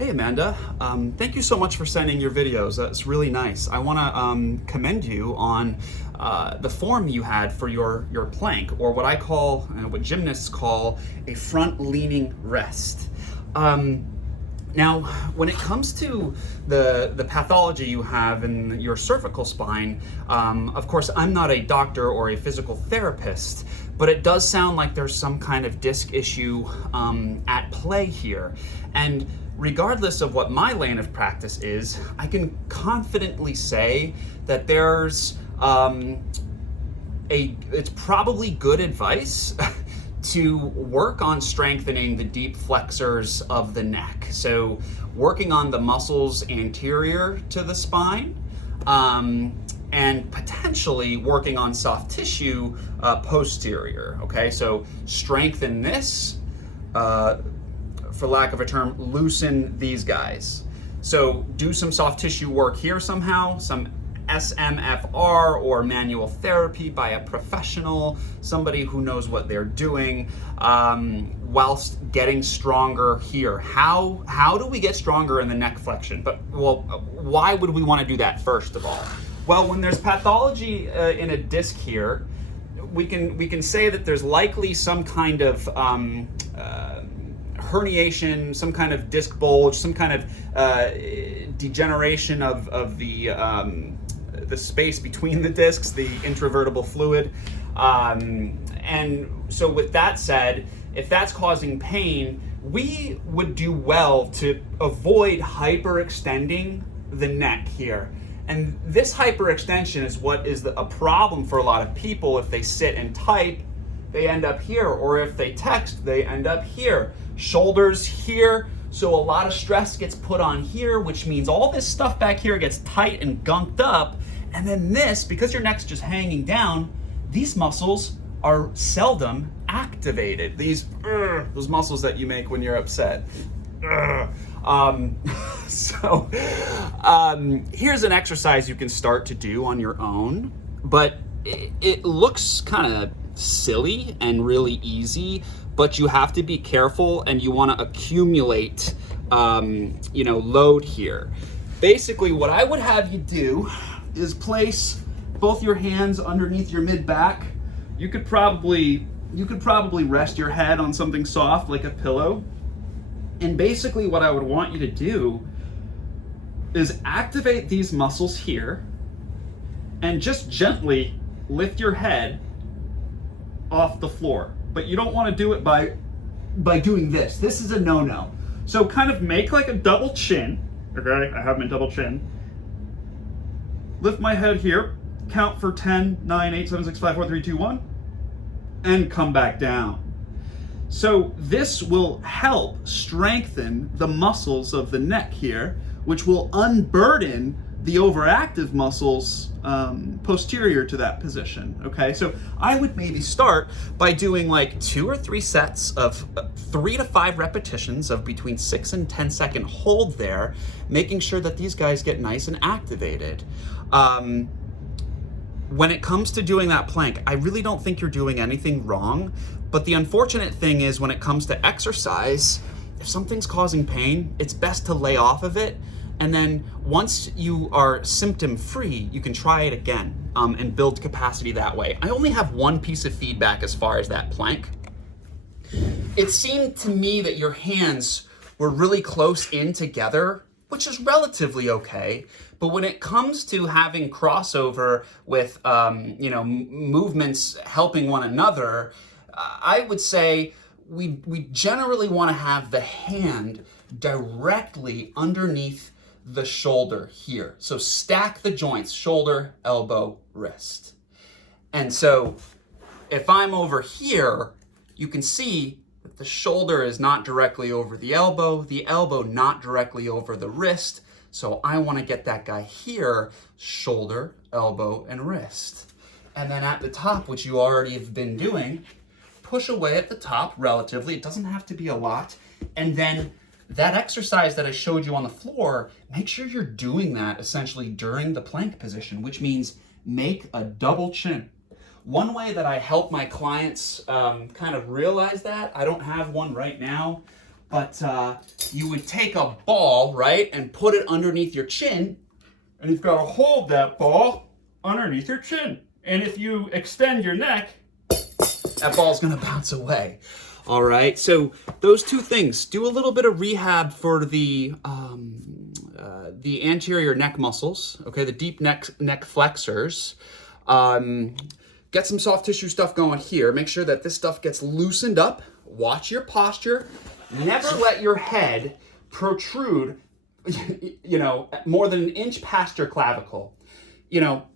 Hey Amanda, thank you so much for sending your videos. That's really nice. I want to commend you on the form you had for your plank, or what I call, what gymnasts call, a front-leaning rest. Now, when it comes to the pathology you have in your cervical spine, of course, I'm not a doctor or a physical therapist, but it does sound like there's some kind of disc issue at play here. And regardless of what my lane of practice is, I can confidently say that there's it's probably good advice to work on strengthening the deep flexors of the neck. So working on the muscles anterior to the spine, and potentially working on soft tissue posterior, okay? So strengthen this, for lack of a term, loosen these guys. So do some soft tissue work here somehow, some SMFR or manual therapy by a professional, somebody who knows what they're doing, whilst getting stronger here. How do we get stronger in the neck flexion? But well, why would we want to do that first of all? Well, when there's pathology in a disc here, we can say that there's likely some kind of herniation, some kind of disc bulge, some kind of degeneration of the space between the discs, the intravertebral fluid. And so with that said, if that's causing pain, we would do well to avoid hyperextending the neck here. And this hyperextension is what is a problem for a lot of people. If they sit and type, they end up here, or if they text, they end up here. Shoulders here, so a lot of stress gets put on here, which means all this stuff back here gets tight and gunked up, and then this, because your neck's just hanging down, these muscles are seldom activated. These, those muscles that you make when you're upset. Here's an exercise you can start to do on your own, but it looks kind of silly and really easy, but you have to be careful and you want to accumulate load here. Basically, what I would have you do is place both your hands underneath your mid-back. You could probably rest your head on something soft like a pillow. And basically what I would want you to do is activate these muscles here and just gently lift your head off the floor. But you don't want to do it by doing this. This is a no-no. So kind of make like a double chin. Okay, I have my double chin. Lift my head here, count for 10, 9, 8, 7, 6, 5, 4, 3, 2, 1, and come back down. So this will help strengthen the muscles of the neck here, which will unburden the overactive muscles posterior to that position, okay? So I would maybe start by doing like 2 or 3 sets of 3 to 5 repetitions of between 6 and 10 second hold there, making sure that these guys get nice and activated. When it comes to doing that plank, I really don't think you're doing anything wrong, but the unfortunate thing is when it comes to exercise, if something's causing pain, it's best to lay off of it. And then once you are symptom-free, you can try it again and build capacity that way. I only have one piece of feedback as far as that plank. It seemed to me that your hands were really close in together, which is relatively okay. But when it comes to having crossover with movements helping one another, I would say we generally want to have the hand directly underneath the shoulder here. So stack the joints, shoulder, elbow, wrist. And so if I'm over here, you can see that the shoulder is not directly over the elbow not directly over the wrist. So I want to get that guy here, shoulder, elbow, and wrist. And then at the top, which you already have been doing, push away at the top relatively. It doesn't have to be a lot. And then that exercise that I showed you on the floor, make sure you're doing that essentially during the plank position, which means make a double chin. One way that I help my clients kind of realize that, I don't have one right now, but you would take a ball, right, and put it underneath your chin, and you've got to hold that ball underneath your chin. And if you extend your neck, that ball's gonna bounce away. All right, so those two things. Do a little bit of rehab for the anterior neck muscles, okay, the deep neck flexors. Get some soft tissue stuff going here. Make sure that this stuff gets loosened up. Watch your posture. Never let your head protrude, you know, more than an inch past your clavicle. You know,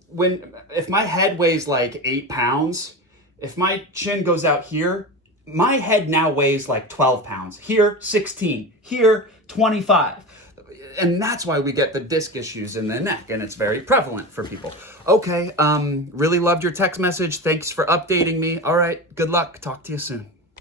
if my head weighs like 8 pounds, if my chin goes out here, my head now weighs like 12 pounds. Here, 16. Here, 25. And that's why we get the disc issues in the neck, and it's very prevalent for people. Okay, really loved your text message. Thanks for updating me. All right, good luck. Talk to you soon.